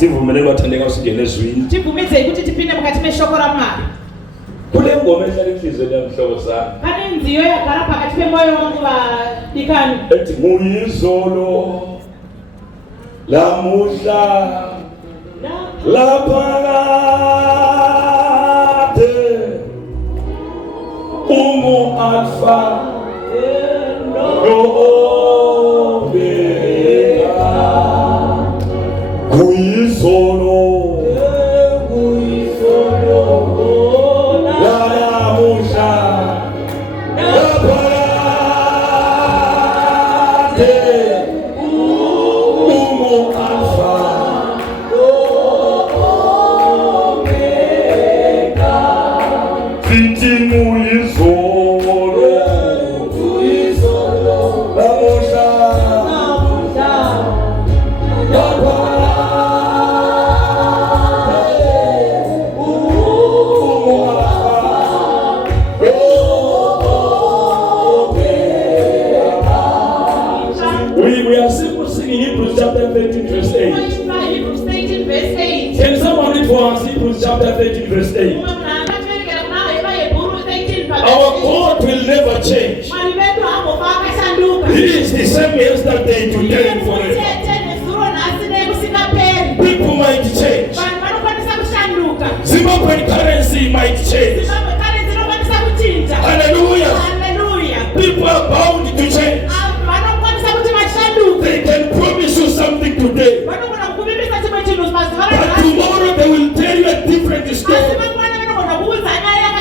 Sivumeleke bathandeka usingene ezwini. Tivumize ukuthi tiphinde mukati meshoko raMwari. Kule ngoma ehlala inhliziyo yami mhlobo sami. Pane nziyo yagara phakathi pemoyo wangu vadikani. Ethi nguyizolo lamuhla laphakade umu alfa no omega nguyizolo lamuhla laphakade umu alfa We are simply singing Hebrews chapter 13 verse 8. Hebrews 13 verse 8. Can someone read for us Hebrews chapter 13 verse 8? Our God will never change. He is the same yesterday, today, and forever. People might change. Zimbabwean currency might change. Hallelujah. People are bound to change. They can promise you something today, but tomorrow they will tell you a different story.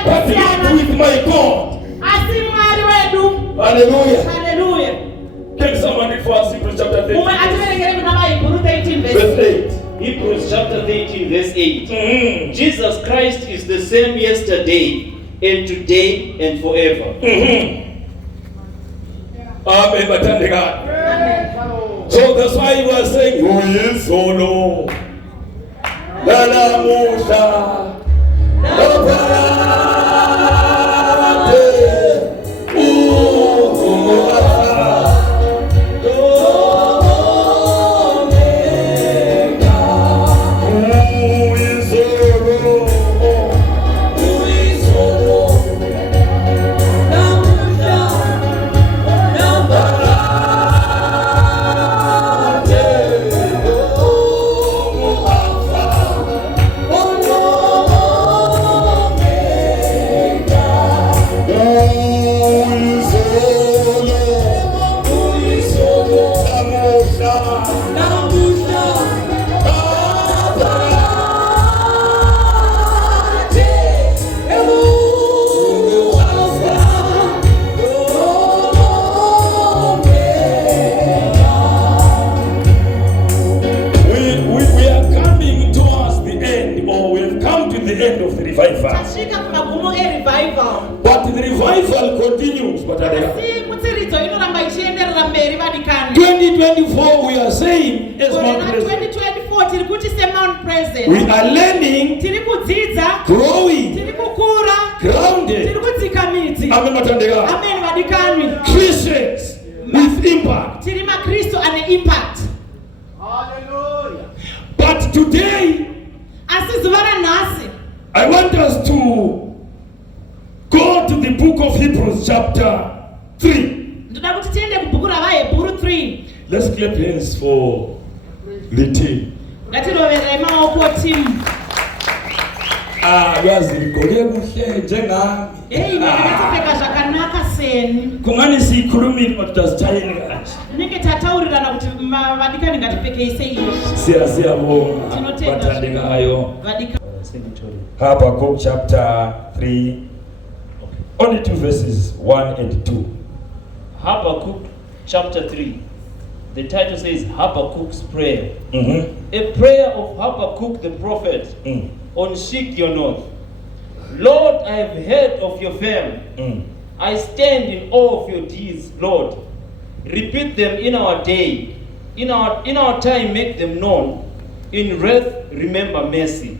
But not with my God. Hallelujah. Hallelujah. Can someone read for us Hebrews chapter 13 verse 8? Hebrews chapter 13 verse 8. Jesus Christ is the same yesterday and today and forever. Amen. So that's why he was saying, who is solo? Lalamusha. But the revival continues. 2024 we are saying as Mount President. We are learning, growing, grounded. Amen. Christians with impact. Hallelujah. But today I want us to go to the book of Hebrews chapter 3. Let's clap hands for the team. Kungani sikhulumile matutazitshayeni kahle. Siyabonga bathandekayo. Habakkuk chapter 3. Only two verses, 1 and 2. Habakkuk chapter 3. The title says Habakkuk's prayer. A prayer of Habakkuk the prophet on Shigionoth. Lord, I have heard of your fame. I stand in awe of your deeds, Lord. Repeat them in our day. In our time, make them known. In wrath, remember mercy.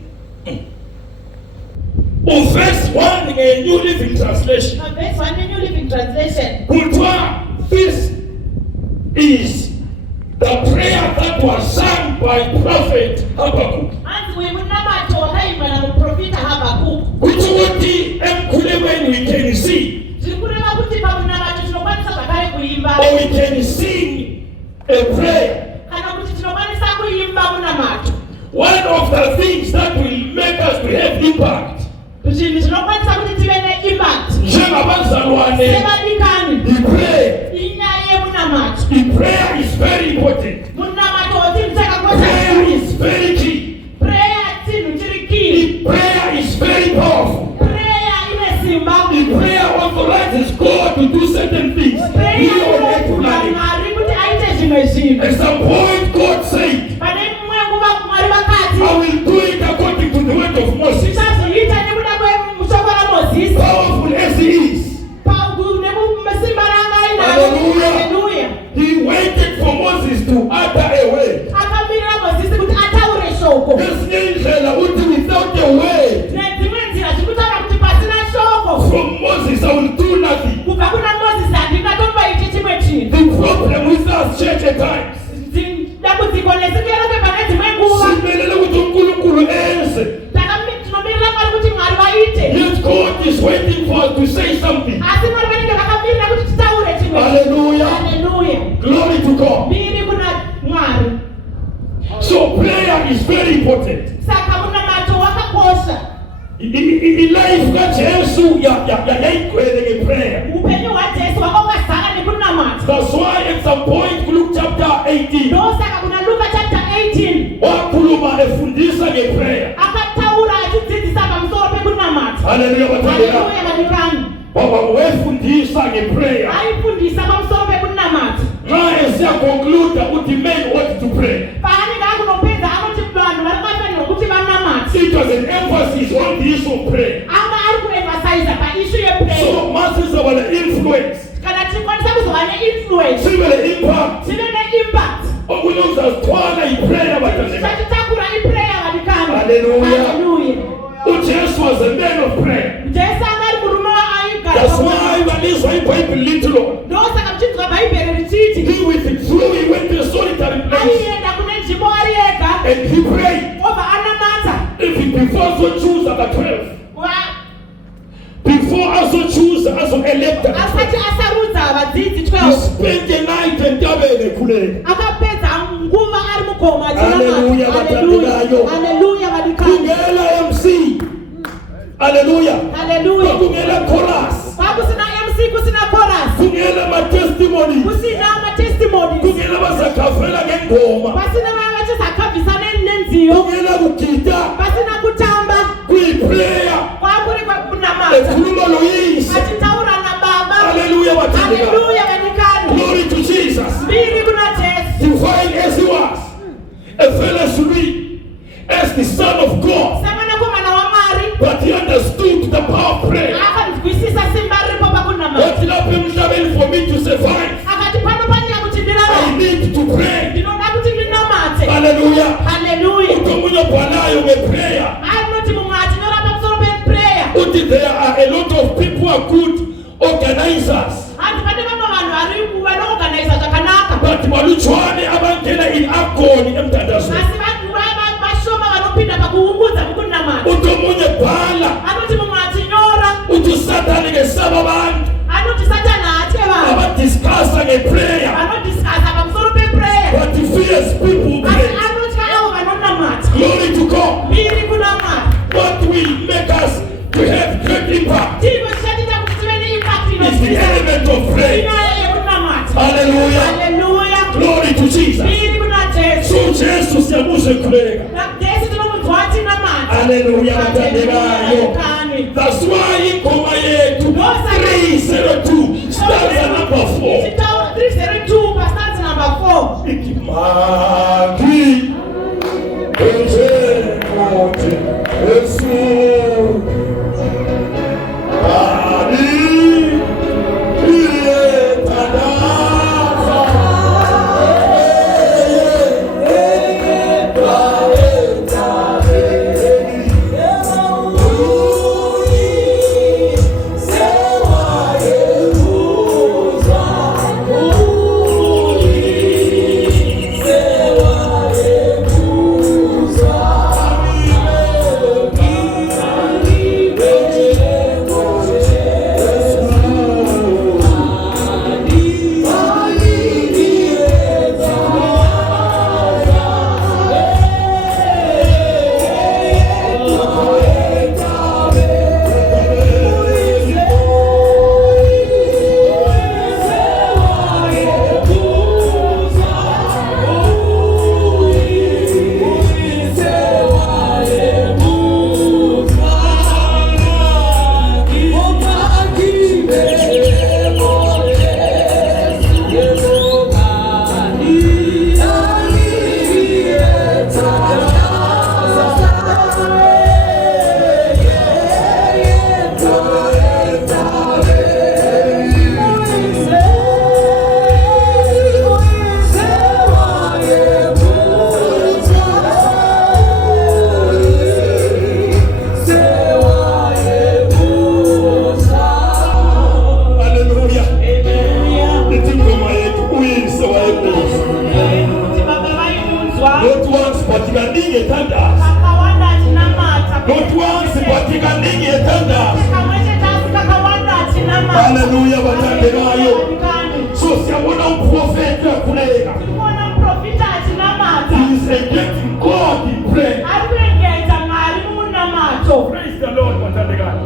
Verse 1 in a New Living Translation. Verse 1 in New Living Translation. This is the prayer that was sung by prophet Habakkuk. Which when we can see, or we can sing a prayer. One of the things that will make us to have impact. The prayer is very important. Prayer is very key. The prayer is very powerful. The prayer authorizes God to do certain things. At some point God said, I will do it according to the word of Moses. Powerful as he is. Hallelujah. He waited for Moses to utter a word. Without a word from Moses, I will do nothing. The problem with us church at times, yet God is waiting for us to say something. Hallelujah. Hallelujah. Glory to God. So prayer is very important. In life that Jesus ya prayer. That's why at some point Luke chapter 18. Wakuluma efundisa nge prayer. Hallelujah. Baba wefundisa nge prayer. Now as conclude ultimate what to pray. It was an emphasis on the issue of prayer. So masses of an influence. Similar impact. But we know that twana prayer. Hallelujah. Jesus was a man of prayer. That's why when this Bible little, he withdrew, he went to a solitary place. And he prayed. If he before so choose at 12. Before also choose as an elector. He spent the night and double. Hallelujah. Hallelujah. Kungela MC. Hallelujah. Hallelujah. Kungela chorus. Kungela ma testimony. Kungela basakafela ngengoma. Kungela kukita. Kui prayer. Ekhuluma loyise. Hallelujah. Glory to Jesus. Divine as he was, a fellow sweet as the Son of God, but he understood the power of prayer. What happened for me to survive? I need to pray. Hallelujah. There are a lot of people who are good organizers. But waluchwane abangena in agony emthandazo. Utomunye bhala. Uthi Satan ngesaba abantu. Abadiscussa ngeprayer. But he fears people pray. Glory to God. What will make us to have great impact is the element of prayer. Hallelujah. Glory to Jesus. So Jesus yamuse prayer. Hallelujah. That's why in Koma yetu 302 stanza number 4. 302 stanza number 4. Ikimagi Ezemote Esu Ali Ietanaza kaningi etandaza. Not once but kaningi etandaza. Hallelujah batandekayo. So siyabona umprofeti akuleka. He is against God in prayer. Praise the Lord batandekayo.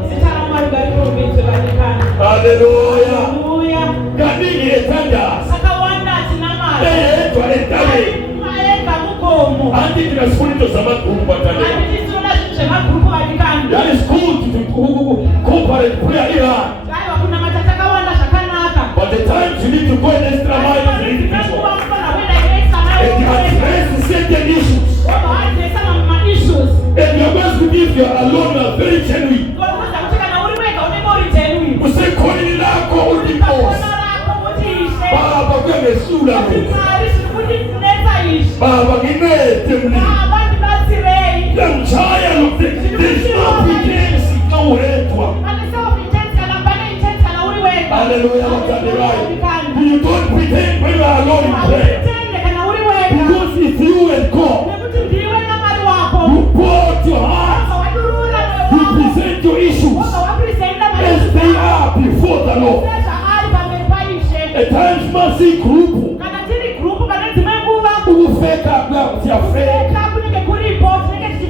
Hallelujah. Kaningi etandaza. Andi tunasifuni sama group batandekayo. That is good to corporate prayer here. But the times you need to go an extra mile is individual. And you address certain issues. And you are going to give your alone a very genuine. You say, calling lako ulipos. Baba kwenye sura mungu. Baba kine temli. The child of this no pretense, no retwa. Hallelujah. You don't pretend when you are alone in prayer. Because it's you and God. You pour your heart. You present your issues as they are before the Lord. At times mercy group. Who fake up now? They are fake.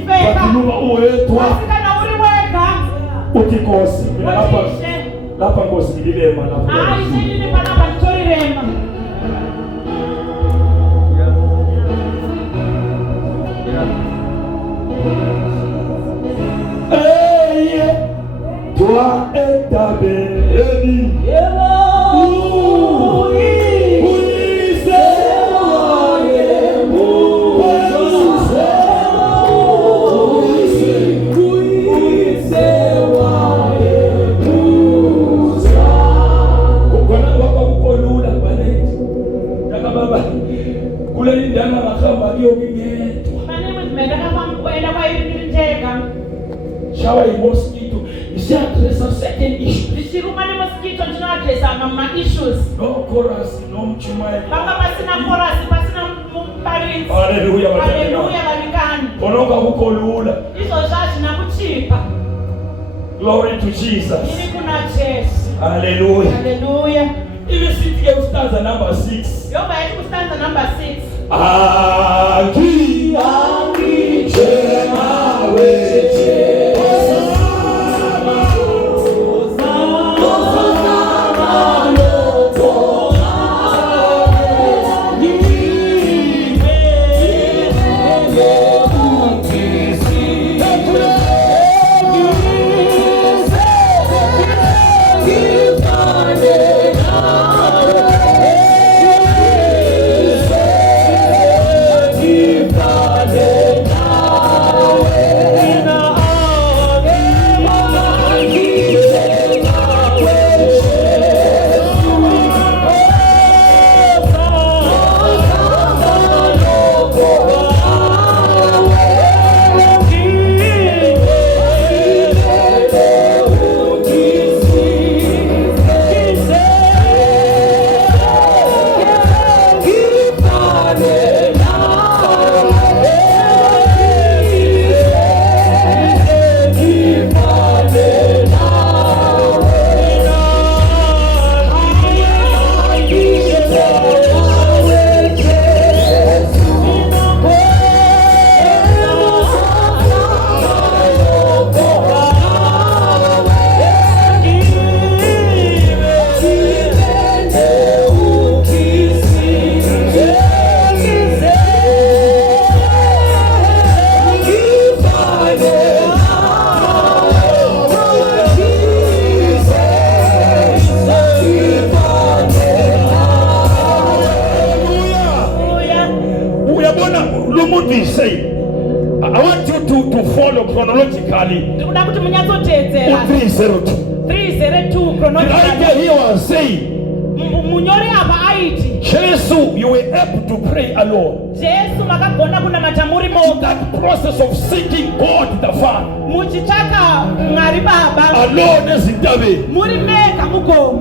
But you know who is what it costs. Lapa ngosi dilema lapa. Ini panapa ntori rema. Toi et ta béni. Shower a mosquito. You see, address some certain issues. No chorus, no chumai. Hallelujah. Glory to Jesus. Hallelujah. Hallelujah. Even sit stanza number 6. Stanza number 6. Aki chema weche. I want you to follow chronologically. 302 chronologically. Right here was saying, Jesus, you were able to pray alone. That process of seeking God the Father alone is in David.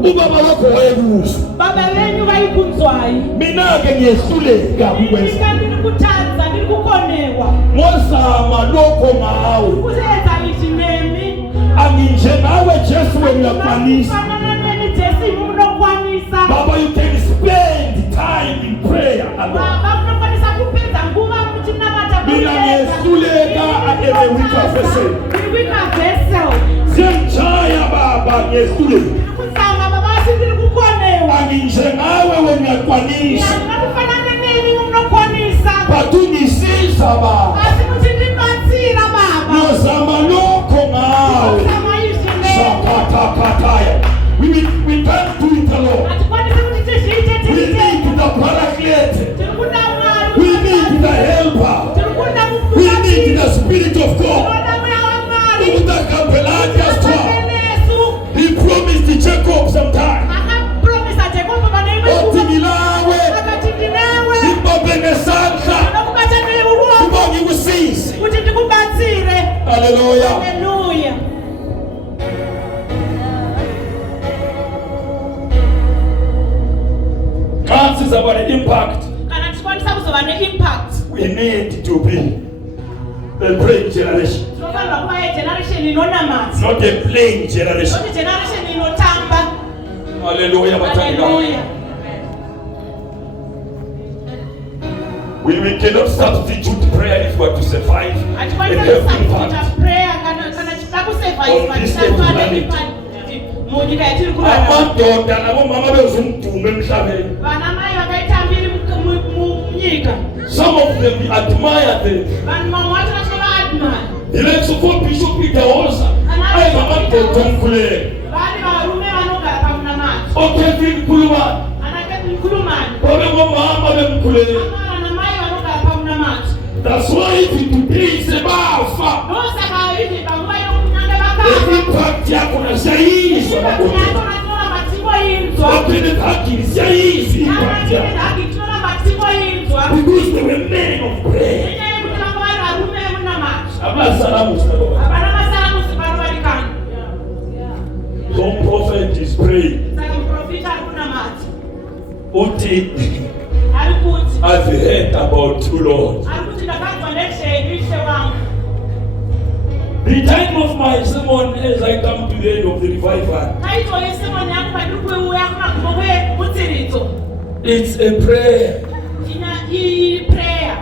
Ubaba wako werusu. Baba wenyu waikunzwai. Minage nyesule gabuwezi. Nilikutanza, nilikukonewa. Mozama loko ngawe. Kuzenza izinemi. Anginjenawe Jesu uyakwanisa. Baba, you can spend time in prayer alone. Mina ngesuleka ake weaker vessel. Zemchaya baba ngesuleka. Anginjenawe uyakwanisa. Batunisisa baba. Mozama loko ngawe. Shakatakataya. We can't do it alone. We need the paraclete. We need the helper. We need the Spirit of God. He promised Jacob sometime. He will cease. Hallelujah. Hallelujah. Counts is about the impact. Impact. We need to be a praying generation. Not a plain generation. Hallelujah. Hallelujah. We cannot substitute prayer if we are to survive and have impact. Amadoda nabo mama bezumdume emhlabeni. Some of them admire them. Ile sufo Bishop Peter Osa ayi amadoda omkhuleko. Okay, Kevin Kuluma. Babe mama bemkhuleko. That's why if today is about the impact yako na zaidi because they were men of prayer. Some prophet is praying. I've heard about you, Lord. The time of my sermon as I come to the end of the revival, it's a prayer.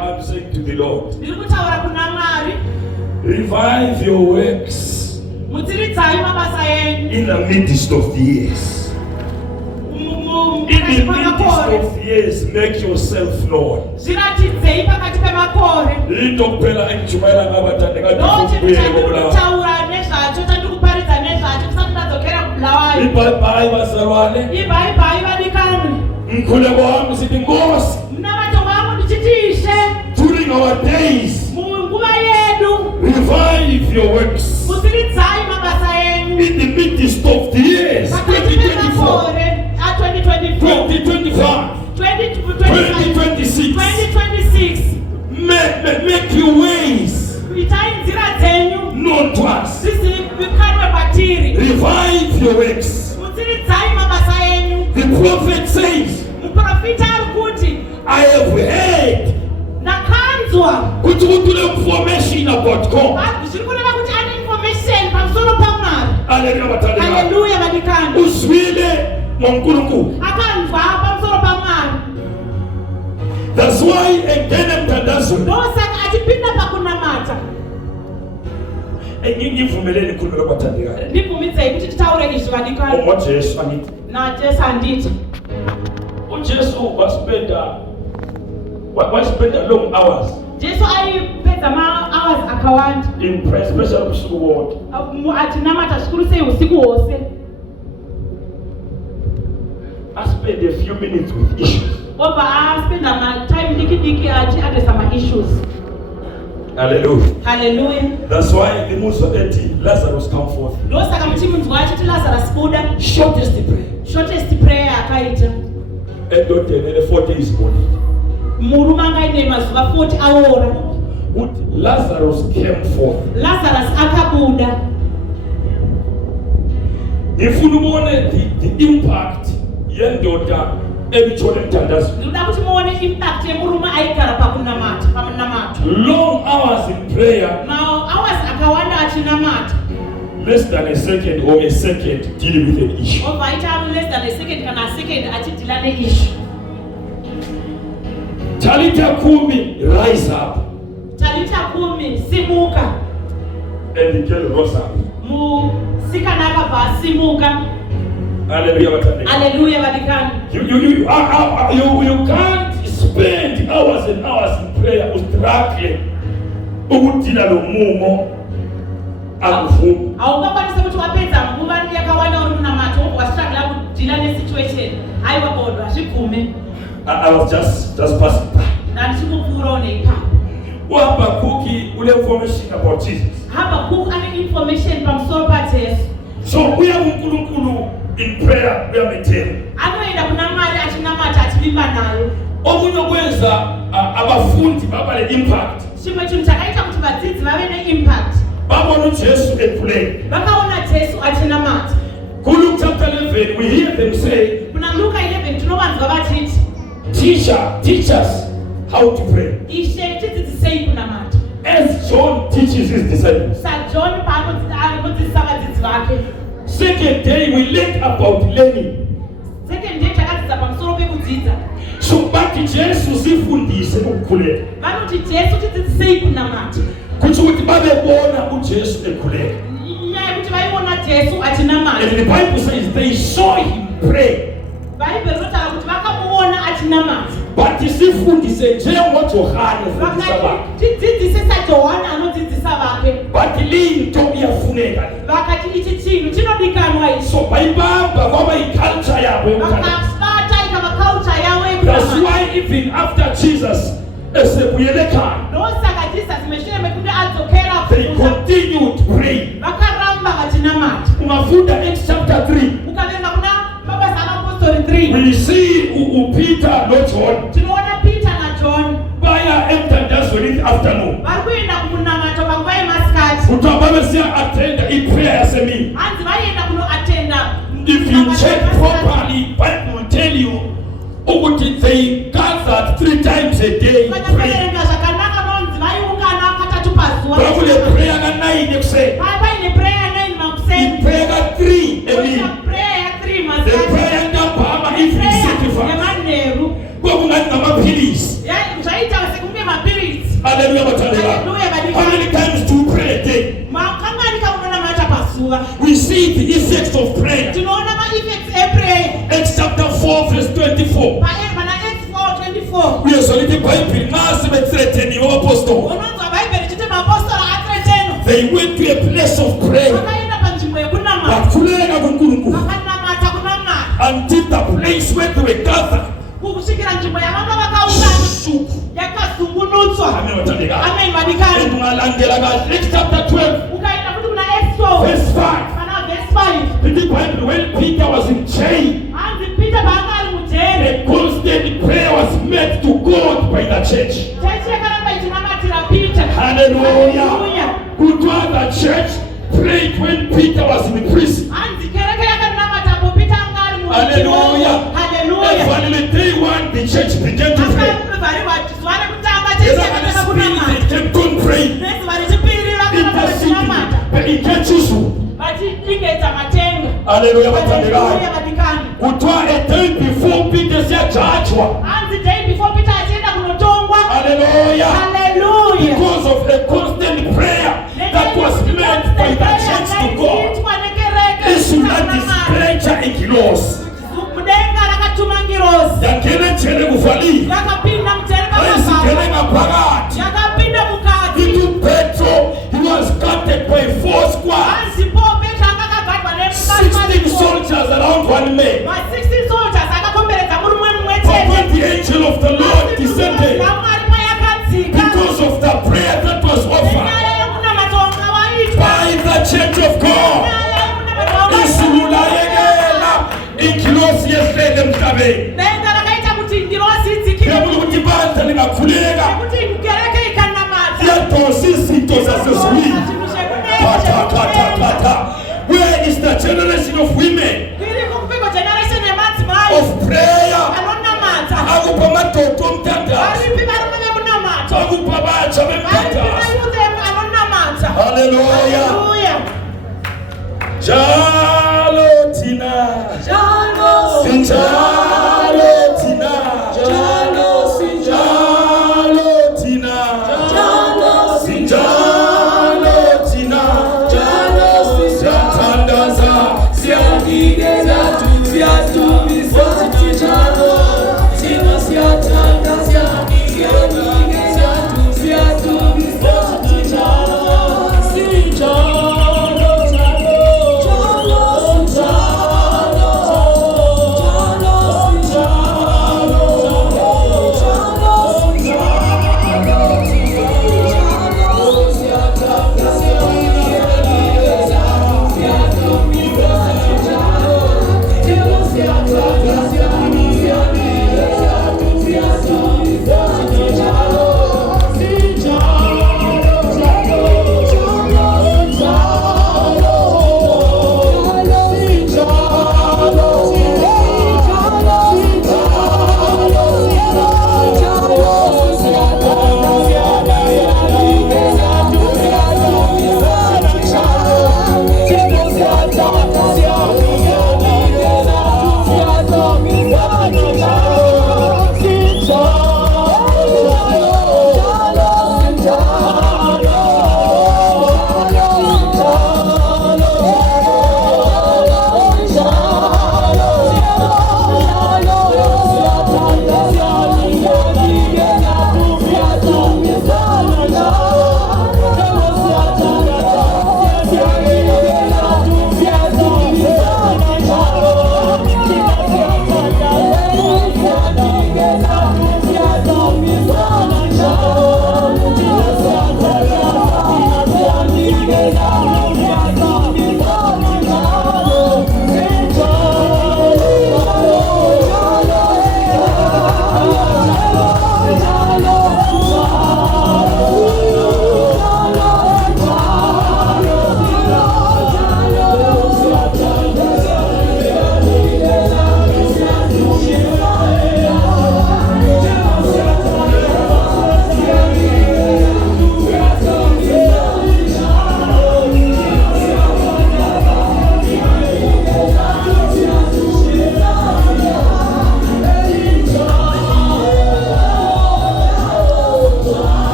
I'm saying to the Lord, revive your works in the midst of the years. In the midst of the years, make yourself known. During our days, revive your works. In the midst of the years, 2024, 2025, 2026, make your ways known to us. Revive your works. The prophet says, I have heard information about God. Hallelujah. Uswile Mongurungu. That's why again mtandazo. Engini vumeleni kulula kwathandika. Ndivumize ukuthi titaure izwadikana. Omoje Yesu angithi. Na Jesu andithi. uJesu waspenda long hours. Jesu ayiphetha ama-hours akawanda. In prayer, especially usiku wonke. Athi namatha sikhulu usiku wose. I spend a few minutes with issues. I spend my time diki address my issues. Hallelujah. Hallelujah. That's why the Musa eti Lazarus come forth. Ndosaka mtimunzi wathi Lazarus buda. Shortest prayer. Shortest prayer akaita. Endodeni 40 days body. Muruma ngaine mazuva 40 awora. Lazarus came forth. Lazarus akabuda. If you want the impact yendoda ebichole mthandazo. Ndoda kuti muone impact yemurume aigara pakunamata. Long hours in prayer. Hours akawanda achinamata. Less than a second or a second dealing with an issue. Less than a second kana a second achidila ne issue. Talita kumi, rise up. Talita kumi, simuka. And the girl rose up. Musikana akabva simuka. Hallelujah. Hallelujah vadikani. You can't spend hours and hours in prayer ustrackle ukudila lo mumo akuvumu. Awungakwanisa ukuthi wapedza nguva yakawanda uri munamato wastruggle kudila ne situation hayi wabodwa zvibvume. I was just passing by. Ndandikupfuura neipapo. Habakkuk ule information about Jesus. Habakkuk ane information pamusoro paJesu. So we are uNkulunkulu in prayer, we are maintained. Anoenda kuna Mwari achinamata achivimba nayo. Omunye kwenza abafundi babale impact. Chimwe chinhu chakaita kuti vadzidzi vave neimpact. Babona Jesu eplay. Vakaona Jesu achinamata. Luke chapter 11 we hear them say. Kuna Luka 11 tinovanzwa vachiti. Teach us how to pray. Ishe tidzidzisei kunamata. As John teaches his disciples. John paanodzidzisa vadzidzi vake. Second day we learn about learning. Second day takadzidza pamusoro pekudzidza. So bati Jesu sifundise ukukhuleka. Vanoti Jesu tidzidzisei kunamata. Kuti babebona uJesu ekhuleka. Nyaya kuti vaiona Jesu achinamata. And the Bible says they saw him pray. Bible inotaura kuti vakamuona achinamata. But sifundise njengoJohane ufundisa vanhu. Tidzidzise saJohana anodzidzisa vake. But linto iyafuneka. Vakati ichi chinhu chinodikanwa ichi. So vaibamba kwaba iculture yabo yokutanda. Vakabata ikava culture yavo That's yekunamata. why even after Jesus esebuyele ekhaya. Ndosaka Jesus meshure mekunge adzokera They continued praying. vakaramba vachinamata. Ungafunda Acts chapter 3. Ukaverenga kuna mabasa aPostoli 3. We see Peter no John. Tinoona Peter na John. Baya emthandazo in afternoon. Vari kuenda kumunamato panguva yemasikati. Kuti vamesiya attend prayer yasemini. Hanzi vaienda kunoatenda. If you check properly, Bible will tell you ukuthi they gathered 3 times a day praying. Vakaverenga zvakanaka nonzi vaiungana katatu pazuva. Vakule prayer ka9 ekuseni. Vaine prayer 9 makuseni. Prayer ka3 emini. Prayer 3 The masikati. prayer ntambama evening sacrifice. Yemanheru. Kwakungathi ngamaphilisi. Zvaita sekunge mapirisi. Hallelujah bathandekayo. How many times do you pray a day? Makangani kaunonamata pazuva. We see the effects of prayer. Tinoona ma-effects eprayer. Acts chapter 4 verse 24. Pana Acts 4:24. Uyezwa lithi iBhayibheli nxa sebethreatheniwe abapostoli. Unonzwa Bhayibheli chithi maapostoli athreatenwa. They went to a place of prayer. Vakaenda panzvimbo yekunamata. Bakhuleka kuNkulunkulu. Vakanamata kunamata. Until the place where they were gathered. Kusvikira nzvimbo yavanga vakaungana yakasungunutswa. Amen bathandekayo. Amen vadikani. Ungalandela kahle Acts chapter 12 Ukaenda futhi kuna Acts 12. verse 5. Pana verse 5. The Bible when Peter was in jail, Hanzi Peter paanga ari mujeri. a constant prayer was made to God by the church. Chechi yakaramba ichinamatira Peter. Hallelujah. Good one, the church prayed when Peter was in prison. Hanzi kereke yakanamata apo Peter anga ari mujeri. Hallelujah. Hallelujah. And finally day 1 the church began to pray. Akavhariwa zuva rekutanga chechi yakatanga kunamata. They kept on praying. Nezuva rechipiri vakaramba vachinamata. Intercession. Vachidingedza matenga. Hallelujah bathandekayo. Hallelujah vadikani. Kuthiwa a day before Peter siyajajwa. Hanzi day before Peter achienda kunotongwa. Hallelujah. Hallelujah. Because of a constant prayer that was made by the church to God. Isulati sprecha ikilos. Mudenga rakatuma ngirozi. Yakene chele kuvali. Yakapinda mujeri Ayisikele pakazama. ngaphakathi. Yakapinda mukati. Into Petro, he was guarded by 4 squads. Hanzi po Peter akakagadwa nemukati 16 soldiers around 1 man. Ma 16 soldiers akakomberedza murume mumwe But chete. when the angel of the Lord descended, Mwari payakadzika. because of the prayer that was offered Nyaya yokunamata wanga waitwa. by the church of God, Nyaya yokunamata wanga izulu layekela ingilosi yehlele emhlabeni. Denga rakaita kuti ngirozi idzikire. Kuyabona ukuthi ibandla lingakhuleka Kuti kereke ikanamata. liyadosa izinto zasezulwini. Kata. Where is the generation of women Iri kukupiko generation yemadzimai. of prayer Anona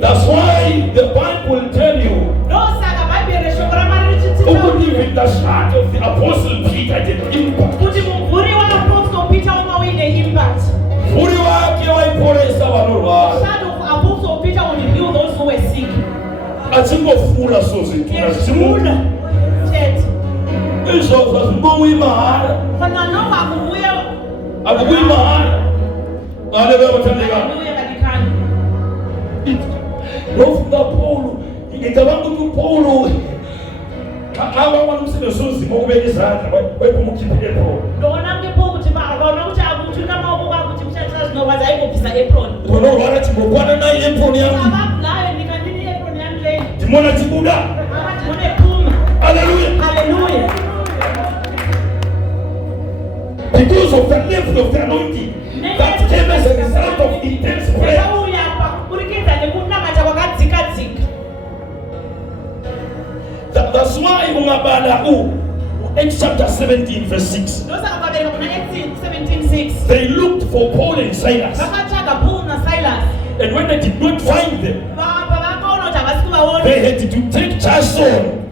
That's why the Bible will tell you, even the shadow of the Apostle Peter did impact. Muri wake waiporesa vanhu achingofura sozi tunazimuna izvozvo hazvimbowi mahara akubuyi mahara alevevatandikana nofunga Paulo ikavanguti Paulo ava mwana musine zozima kubeka izandla waipomukhipile Paulo unorwara timbokwana naye eproni yangu timona tibuda. Hallelujah. Because of the level of the anointing that came as a result of intense prayer. That's why Acts chapter 17 verse 6. They looked for Paul and Silas. And when they did not find them, they had to take Jason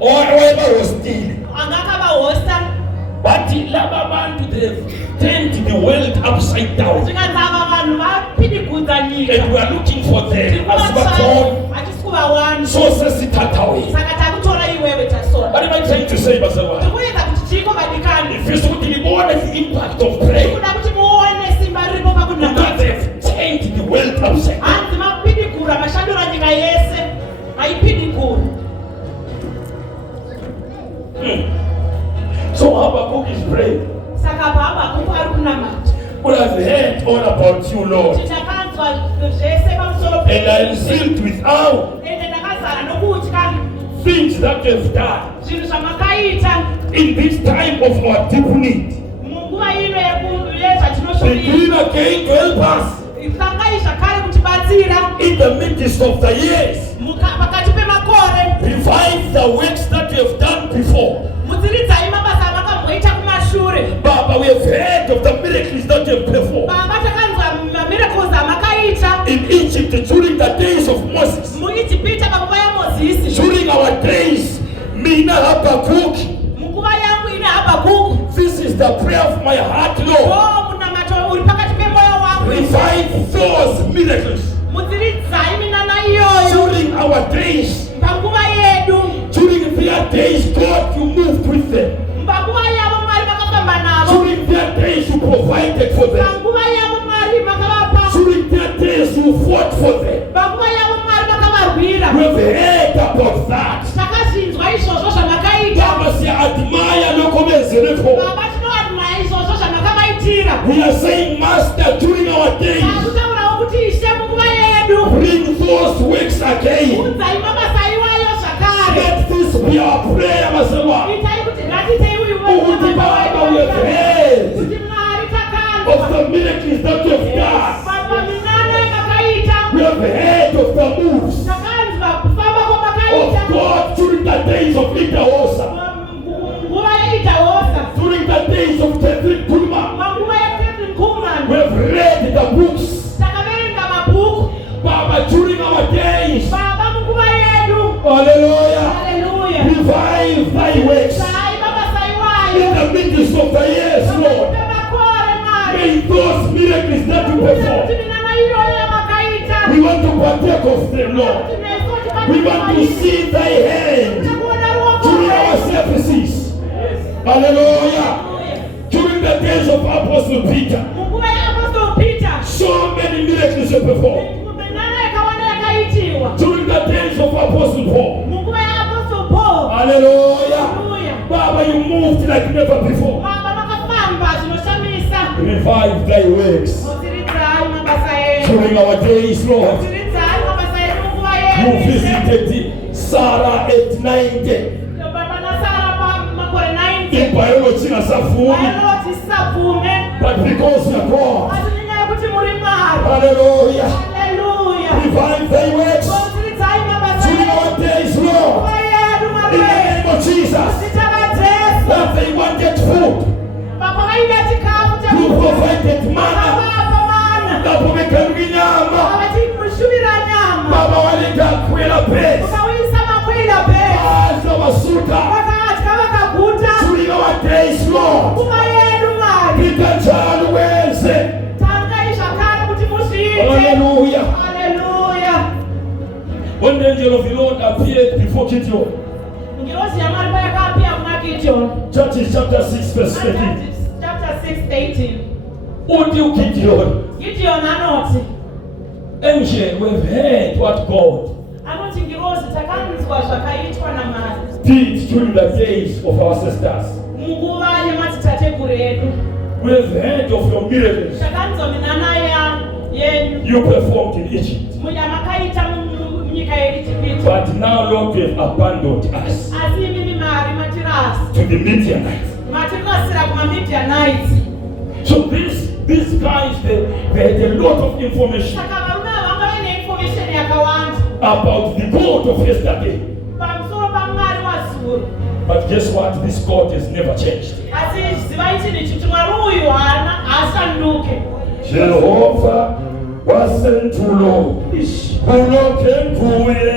or whoever was stealing. But they turned the world upside down. And we are looking for them as sources it away. What am I trying to say, Basawa? If you saw the impact of prayer, because they have changed the world upside down. So Habakkuk is praying. But I've heard all about you, Lord. And I am filled with awe. Things that you've done in this time of our deep need. Begin again to help us in the midst of the years Revive the works that you have done before. Baba, we have heard of the miracles that you have performed in Egypt during the days of Moses. During our days, Mina Habakkuk. This is the prayer of my heart, Lord. Revive those miracles during our days. During their days, God, you moved with them. During their days, you provided for them. During their days, you fought for them. We have heard about that. We are saying, Master, during our days, bring those works again. Let this be our prayer, Master. We have heard of the miracles that you have done. We have heard of the moves of God during the days of Itaosa, during the days of Tevin Kuma. We have read the books, Baba, during our days. Hallelujah. Revive thy works in the midst of the years, Lord. May those miracles that you perform, we want to partake of them, Lord. We want to see thy hand during our services. Hallelujah. During the days of Apostle Peter, so many miracles you performed. During the days of Apostle Paul, hallelujah. Baba, you moved like never before. Revive thy works during our days, Lord. You visited Sarah at 90. In biology na safumi. But because you are God, hallelujah. Revive thy works during our days, Lord. In the name of Jesus. That they wanted food, you provided manna. Baba waleta kwela pesa. During our days, Lord. Hallelujah. When the angel of the Lord appeared before Gideon, Judges chapter 6 verse 18. Chapter 6:18. What you Gideon? Angel, we've heard what God did during the days of our sisters. We've heard of your miracles you performed in Egypt. But now, Lord, you have abandoned us to the Midianites. So these guys, they had a lot of information about the God of yesterday. But guess what? This God has never changed. Jehovah wasn't too low. Hallelujah.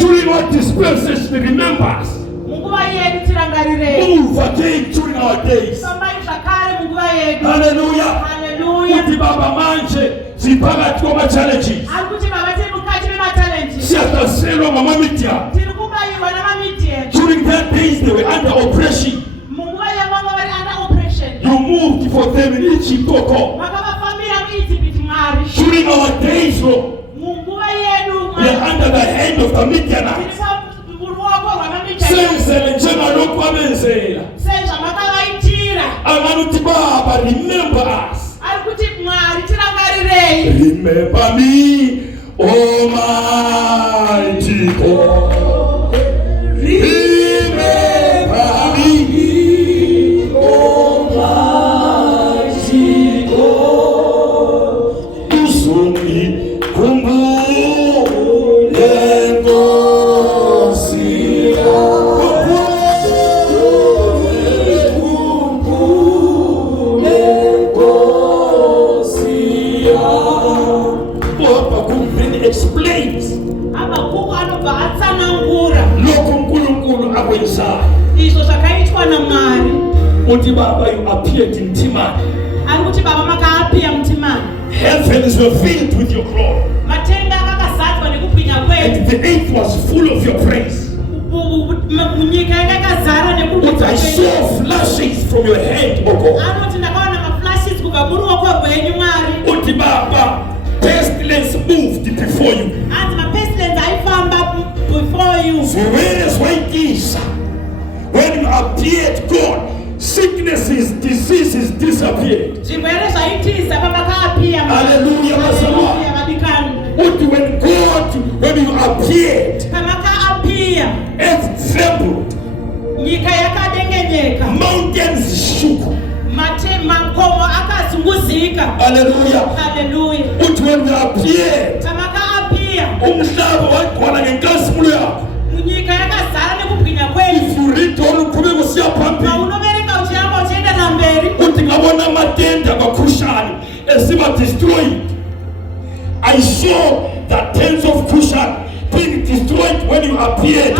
During what dispensation, remember us. Move again during our days. Hallelujah. Kuti baba manje zipakati kwa challenges. Siataselwa mama mitia. During that days they were under oppression. You moved for them in Egypt. During our days, Lord, we are under the hand of the Midianites. Remember us. Remember me, Almighty God. Remember me, Almighty God. Usumi kumbule ngosia. Explains Uti baba, you appeared in Timani. Heavens were filled with your glory. And the earth was full of your praise. But I saw flashes from your hand, O God. Uti baba, pestilence moved before you. For whereas when you appeared, God, sicknesses, diseases disappeared. Hallelujah. When you appeared, earth trembled, mountains shook. Hallelujah. When you appeared, if you read all the I saw the tents of Cushan being destroyed when you appeared.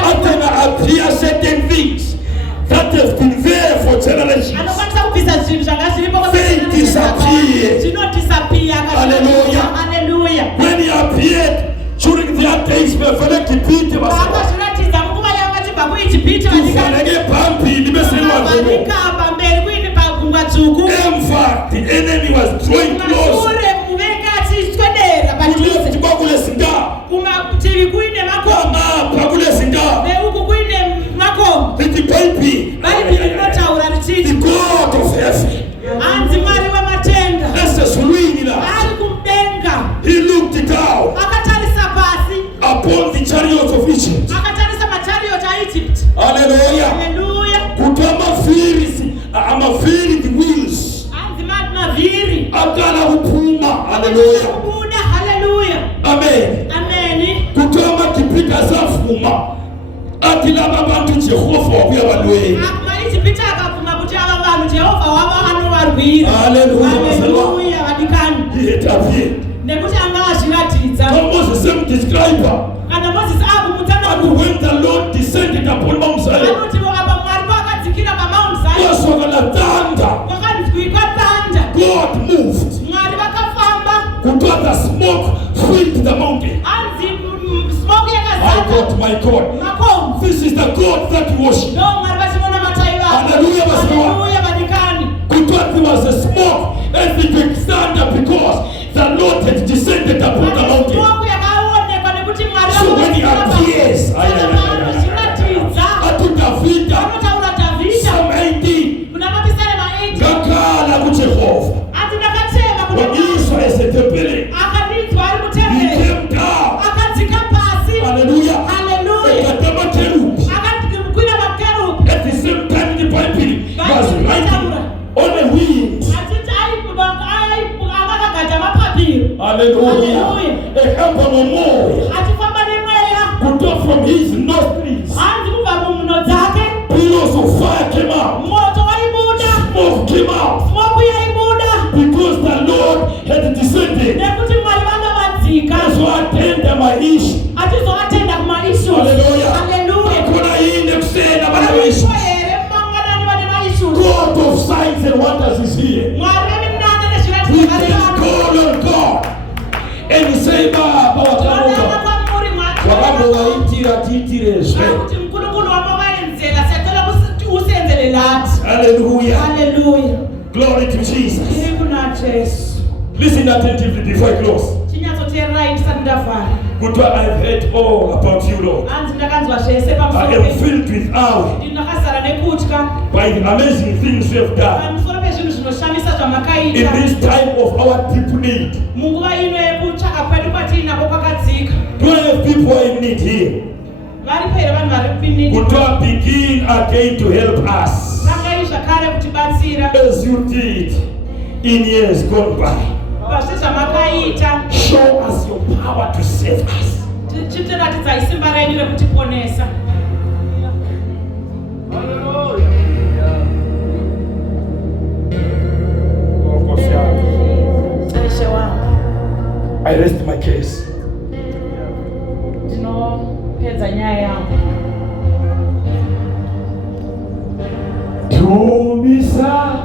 After I appear certain things that have been there for generations, they disappear. Hallelujah. When he appeared during their days, in fact, the enemy was drawing close. The God of heaven, he looked down upon the chariots of Egypt. Hallelujah. Amafiri the wheels. Hallelujah. Amen. Kutoma kipita zafuma. Atila babantu Jehova wabuyabalwe. Hallelujah. He intervened. Moses described her. And when the Lord descended upon Mount Zion, God moved. The smoke filled the mountain. My God. This is the God that we worship. Hallelujah. There was a smoke and it would stand up because the Lord had descended upon the mountain. So when he appears, Psalm 18, Gakala Jehovah. When Israel said the belly, he came down. Hallelujah. At the same time, the Bible was riding on the wings. Hallelujah. A helper no more could go from his nostrils. Pillars of fire came out. Smoke came out. Because the Lord had descended. That's why I tender my issue. Hallelujah. Hakuna yinde kusema bana issue. God of signs and wonders is here. We can call on God and say Baba watamuka. Wababo waitira titirezwe. Hallelujah. Hallelujah. Glory to Jesus. Listen attentively before I close. Good, I've heard all about you, Lord. I am filled with awe by the amazing things you have done in this time of our deep need. Do I have people in need here? Could God begin again to help us as you did in years gone by? Show us your power to save us. I rest my case. Tumisa